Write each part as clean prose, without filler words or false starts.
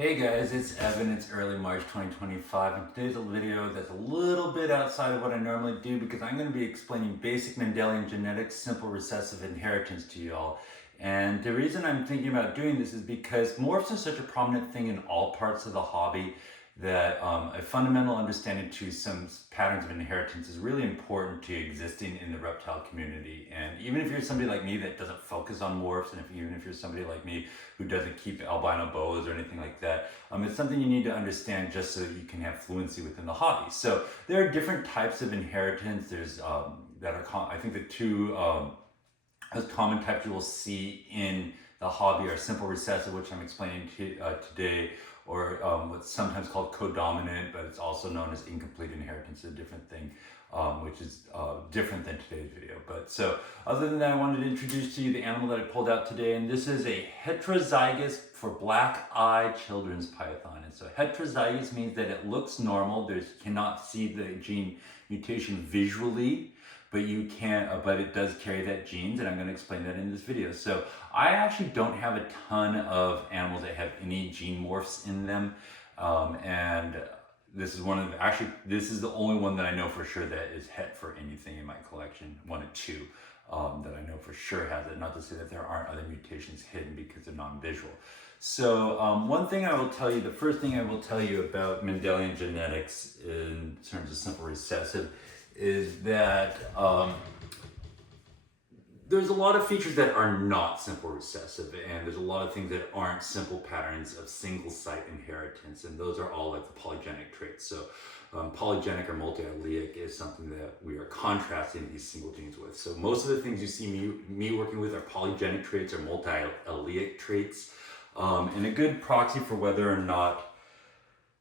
Hey guys, it's Evan. It's early March 2025, and today's a video that's a little bit outside of what I normally do because I'm going to be explaining basic Mendelian genetics, simple recessive inheritance to y'all. And the reason I'm thinking about doing this is because morphs are such a prominent thing in all parts of the hobby that a fundamental understanding to some patterns of inheritance is really important to existing in the reptile community. And even if you're somebody like me that doesn't focus on morphs, and even if you're somebody like me who doesn't keep albino boas or anything like that, it's something you need to understand just so that you can have fluency within the hobby. So there are different types of inheritance. There's I think the two most common types you will see in the hobby are simple recessive, which I'm explaining today, or what's sometimes called codominant, but it's also known as incomplete inheritance, a different thing, which is different than today's video. But so other than that, I wanted to introduce to you the animal that I pulled out today, and this is a heterozygous for black-eye children's python. And so heterozygous means that it looks normal. You cannot see the gene mutation visually, but you can, but it does carry that genes, and I'm going to explain that in this video. So I actually don't have a ton of animals that have any gene morphs in them, and this is this is the only one that I know for sure that is het for anything in my collection. One of two that I know for sure has it. Not to say that there aren't other mutations hidden because they're non-visual. So one thing I will tell you, the first thing I will tell you about Mendelian genetics in terms of simple recessive is that there's a lot of features that are not simple recessive, and there's a lot of things that aren't simple patterns of single site inheritance, and those are all like the polygenic traits. So polygenic or multi-allelic is something that we are contrasting these single genes with. So most of the things you see me working with are polygenic traits or multi-allelic traits, and a good proxy for whether or not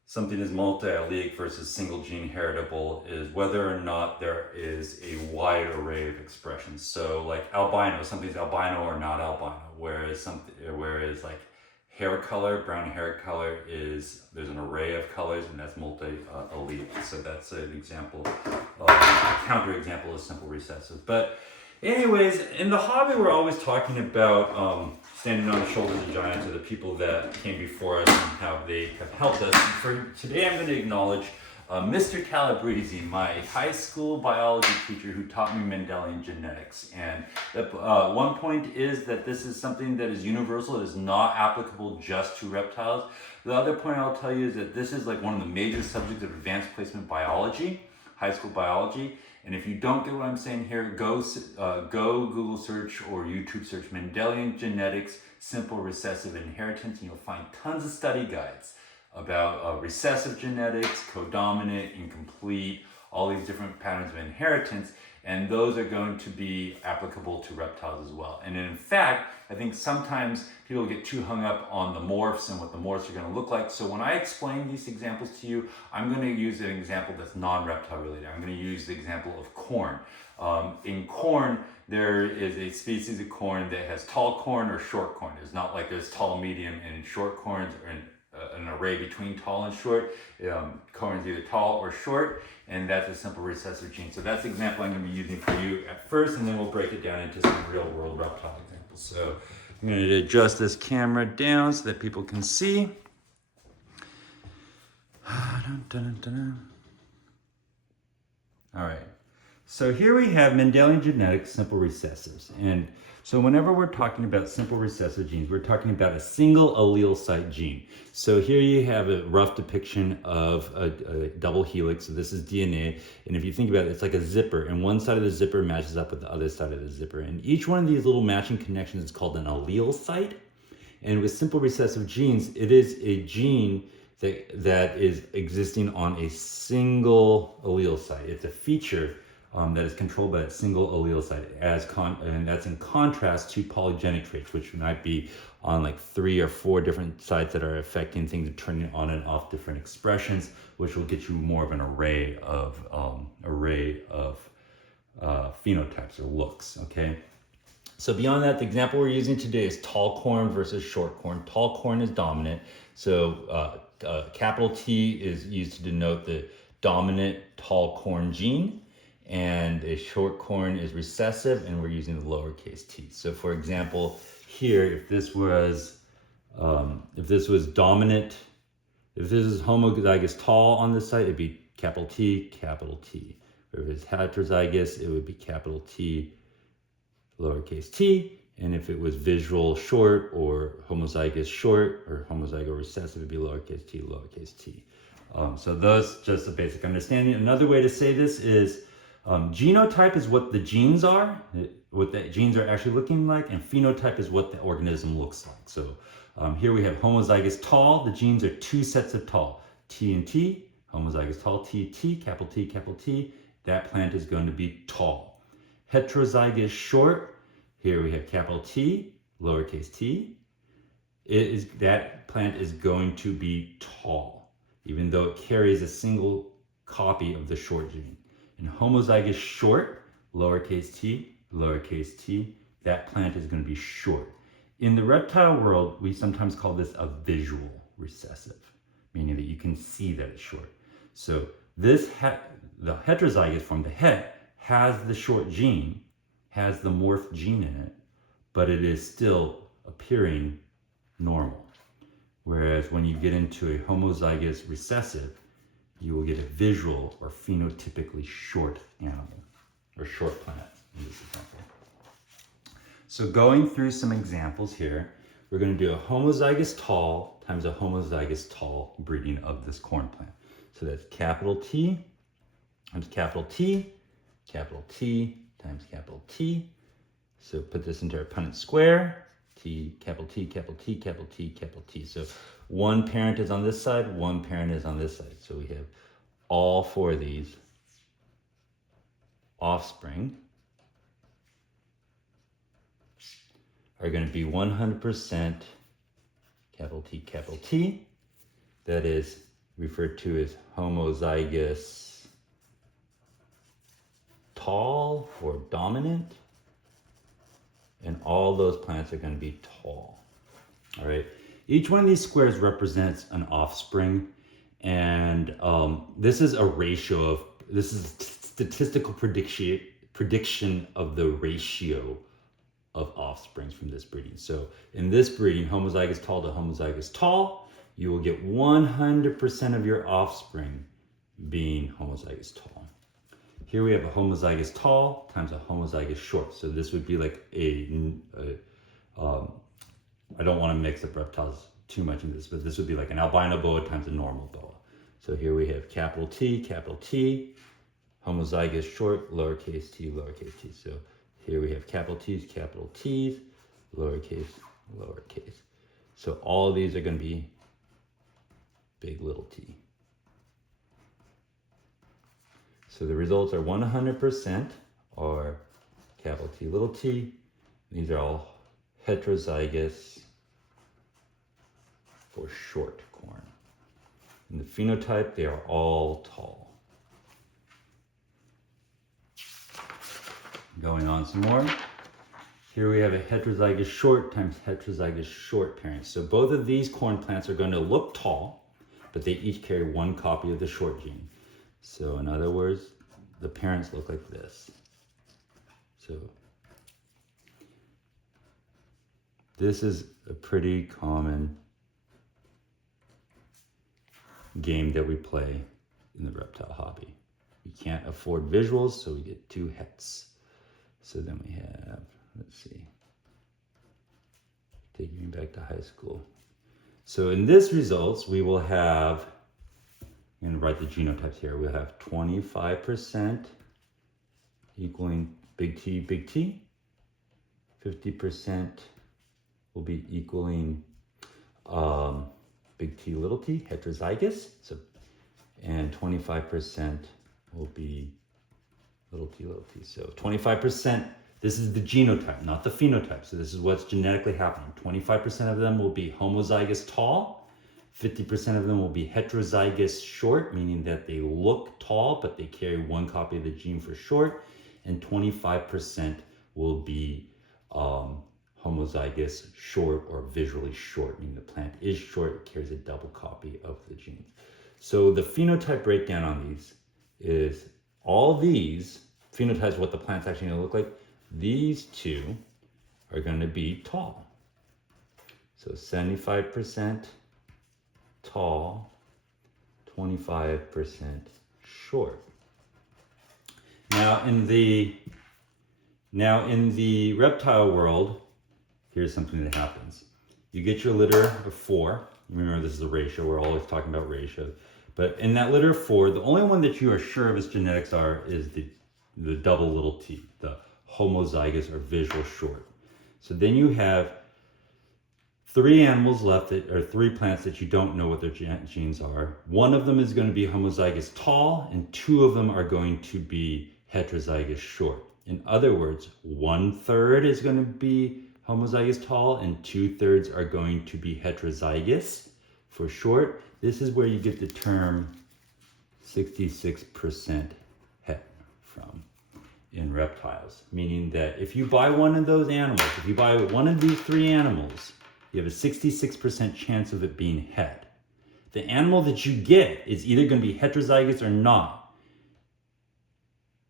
something is multi-allelic versus single gene heritable is whether or not there is a wide array of expressions. So like albino, something's albino or not albino, whereas like hair color, brown hair color there's an array of colors, and that's multi-allelic. So that's an example, a counter example of simple recessive. But anyways, in the hobby, we're always talking about standing on the shoulders of giants, or the people that came before us and how they have helped us. And for today, I'm going to acknowledge Mr. Calabrese, my high school biology teacher who taught me Mendelian genetics. And one point is that this is something that is universal. It is not applicable just to reptiles. The other point I'll tell you is that this is like one of the major subjects of advanced placement biology, high school biology. And if you don't get what I'm saying here, go Google search or YouTube search Mendelian genetics, simple recessive inheritance, and you'll find tons of study guides about recessive genetics, codominant, incomplete, all these different patterns of inheritance. And those are going to be applicable to reptiles as well. And in fact, I think sometimes people get too hung up on the morphs and what the morphs are going to look like. So when I explain these examples to you, I'm going to use an example that's non-reptile related. I'm going to use the example of corn. In corn, there is a species of corn that has tall corn or short corn. It's not like there's tall, medium, and short corns, or an array between tall and short. Corn is either tall or short, and that's a simple recessive gene. So that's the example I'm going to be using for you at first, and then we'll break it down into some real world reptile examples. So I'm going to adjust this camera down so that people can see. All right. So here we have Mendelian genetics, simple recessives. And so whenever we're talking about simple recessive genes, we're talking about a single allele site gene. So here you have a rough depiction of a double helix. So this is DNA. And if you think about it, it's like a zipper, and one side of the zipper matches up with the other side of the zipper. And each one of these little matching connections is called an allele site. And with simple recessive genes, it is a gene that is existing on a single allele site. It's a feature that is controlled by a single allele site, and that's in contrast to polygenic traits, which might be on like 3 or 4 different sites that are affecting things and turning on and off different expressions, which will get you more of an array of phenotypes or looks. Okay. So beyond that, the example we're using today is tall corn versus short corn. Tall corn is dominant, so capital T is used to denote the dominant tall corn gene, and a short corn is recessive, and we're using the lowercase t. So for example, here, if this was dominant If this is homozygous tall on this side, it'd be capital T, capital T. Or if it's heterozygous, it would be capital T, lowercase t. And if it was visual short or homozygous short or homozygote recessive, it'd be lowercase t. So those just a basic understanding. Another way to say this is genotype is what the genes are, what the genes are actually looking like, and phenotype is what the organism looks like. So here we have homozygous tall. The genes are two sets of tall, T and T, homozygous tall, T, capital T, capital T. That plant is going to be tall. Heterozygous short, here we have capital T, lowercase t. That plant is going to be tall, even though it carries a single copy of the short gene. And homozygous short, lowercase t, that plant is going to be short. In the reptile world, we sometimes call this a visual recessive, meaning that you can see that it's short. So this the heterozygous form, the het, has the short gene, has the morph gene in it, but it is still appearing normal. Whereas when you get into a homozygous recessive, you will get a visual or phenotypically short animal, or short plant in this example. So going through some examples here, we're going to do a homozygous tall times a homozygous tall breeding of this corn plant. So that's capital T times capital T, capital T times capital T. So put this into our Punnett square, T, capital T, capital T, capital T, capital T. So one parent is on this side, one parent is on this side. So we have all four of these offspring are going to be 100% capital T, capital T. That is referred to as homozygous tall or dominant. And all those plants are going to be tall. All right. Each one of these squares represents an offspring. And this is a ratio of, this is statistical prediction of the ratio of offsprings from this breeding. So in this breeding, homozygous tall to homozygous tall, you will get 100% of your offspring being homozygous tall. Here we have a homozygous tall times a homozygous short. So this would be like I don't want to mix up reptiles too much in this, but this would be like an albino boa times a normal boa. So here we have capital T, homozygous short, lowercase t, lowercase t. So here we have capital T's, lowercase, lowercase. So all of these are going to be big little t. So the results are 100% are capital T, little t. These are all heterozygous for short corn. In the phenotype, they are all tall. Going on some more. Here we have a heterozygous short times heterozygous short parent. So both of these corn plants are going to look tall, but they each carry one copy of the short gene. So in other words, the parents look like this. So this is a pretty common game that we play in the reptile hobby. We can't afford visuals, so we get two hets. So then we have, let's see, taking me back to high school. So in this results, we will have, I'm going to write the genotypes here. We'll have 25% equaling big T, big T. 50% will be equaling big T, little t, heterozygous. So, and 25% will be little t, little t. So 25%, this is the genotype, not the phenotype. So this is what's genetically happening. 25% of them will be homozygous tall. 50% of them will be heterozygous short, meaning that they look tall, but they carry one copy of the gene for short. And 25% will be homozygous short or visually short, meaning the plant is short, it carries a double copy of the genes. So the phenotype breakdown on these is all these phenotypes, what the plant's actually going to look like. These two are going to be tall. So 75% tall 25% short. Now in the reptile world, here's something that happens. You get your litter of 4. Remember, this is a ratio. We're always talking about ratio. But in that litter of 4, the only one that you are sure of its genetics is the double little t, the homozygous or visual short. So then you have 3 animals left, or 3 plants that you don't know what their genes are. One of them is going to be homozygous tall, and 2 of them are going to be heterozygous short. In other words, 1/3 is going to be homozygous tall, and 2/3 are going to be heterozygous for short. This is where you get the term 66% het from in reptiles, meaning that if you buy one of those animals, if you buy one of these 3 animals, you have a 66% chance of it being het. The animal that you get is either going to be heterozygous or not,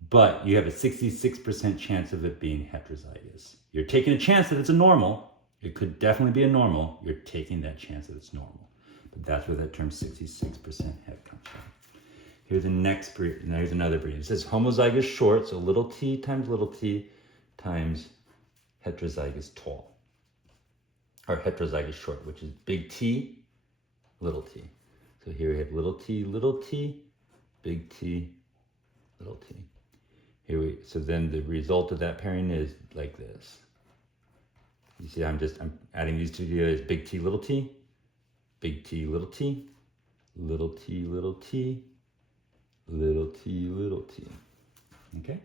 but you have a 66% chance of it being heterozygous. You're taking a chance that it's a normal. It could definitely be a normal. You're taking that chance that it's normal. But that's where that term 66% het comes from. Here's the next breed. Now here's another breed. It says homozygous short, so little t times heterozygous tall. Or heterozygous short, which is big T, little t. So here we have little t, big T, little t. So then the result of that pairing is like this. You see, I'm adding these two together as big T, little t, big T, little t, little t, little t, little t, little t. Okay?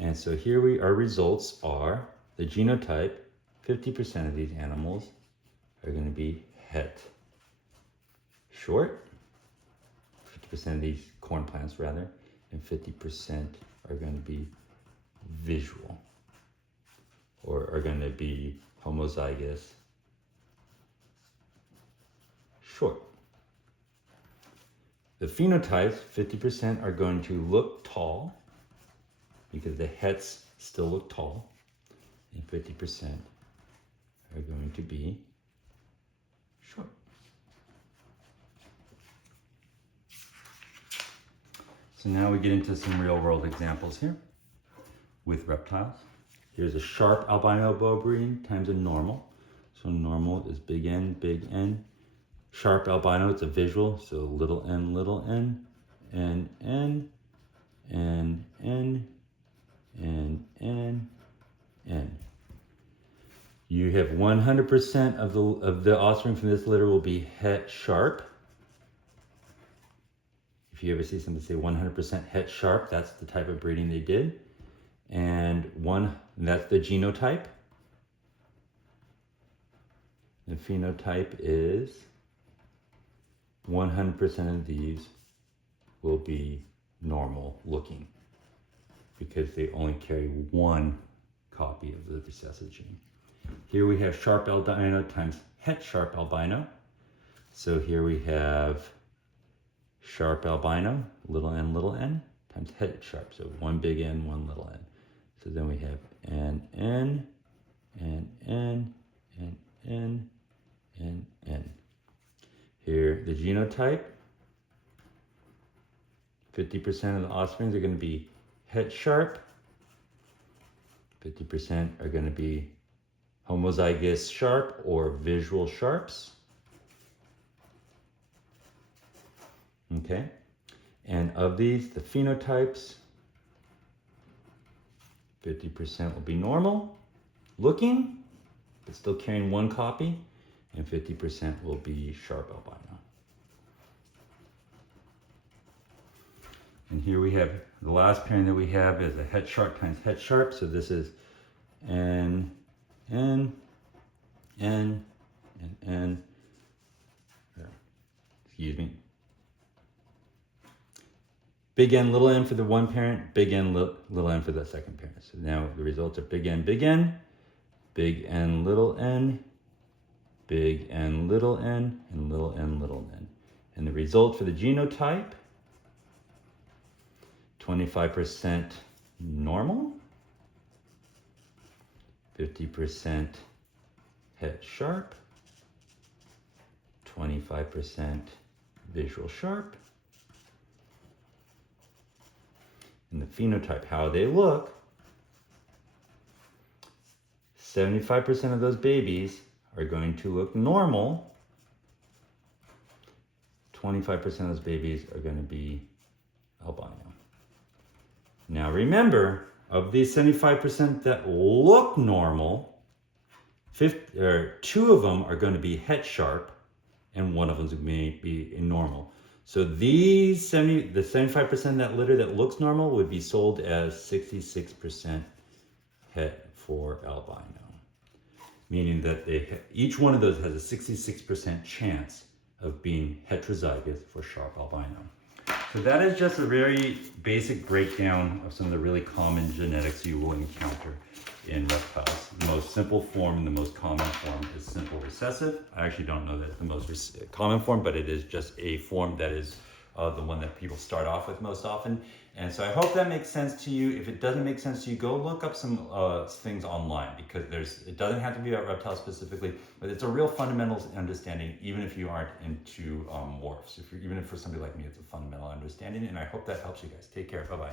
And so here our results are the genotype. 50% of these animals are going to be het. Short, 50% of these corn plants rather, and 50% are going to be visual, or are going to be homozygous short. The phenotypes, 50% are going to look tall, because the hets still look tall, and 50% are going to be short. So now we get into some real world examples here with reptiles. Here's a sharp albino bow breeding times a normal. So normal is big N. Sharp albino, it's a visual, so little n, N, N, N, N, N, N, N. You have 100% of the offspring from this litter will be het sharp. If you ever see somebody say 100% het sharp, that's the type of breeding they did. And that's the genotype. The phenotype is 100% of these will be normal looking, because they only carry 1 copy of the recessive gene. Here we have sharp albino times het sharp albino. So here we have sharp albino, little n, times het sharp. So 1 big N, 1 little n. So then we have N, N, N, N, N, N, N, N. Here, the genotype, 50% of the offspring are going to be het sharp. 50% are going to be homozygous sharp or visual sharps. Okay, and of these, the phenotypes, 50% will be normal looking, but still carrying 1 copy, and 50% will be sharp albino. And here we have the last pairing that we have is a het sharp times het sharp. So this is N, N, N, and N. Excuse me. Big N, little n for the one parent, big N, little n for the second parent. So now the results are big N, big N, big N, little n, big N, little n, and little n, little n. And the result for the genotype, 25% normal, 50% het sharp, 25% visual sharp. And the phenotype, how they look, 75% of those babies are going to look normal. 25% of those babies are going to be albino. Now remember, of these 75% that look normal, 2 of them are going to be het sharp, and 1 of them is going to be normal. So the 75% that litter that looks normal would be sold as 66% het for albino, meaning that each one of those has a 66% chance of being heterozygous for sharp albino. So that is just a very basic breakdown of some of the really common genetics you will encounter in reptiles. The most simple form and the most common form is simple recessive. I actually don't know that it's the most common form, but it is just a form that is the one that people start off with most often. And so I hope that makes sense to you. If it doesn't make sense to you, go look up some things online, because it doesn't have to be about reptiles specifically, but it's a real fundamental understanding, even if you aren't into morphs. Even if for somebody like me, it's a fundamental understanding, and I hope that helps you guys. Take care. Bye-bye.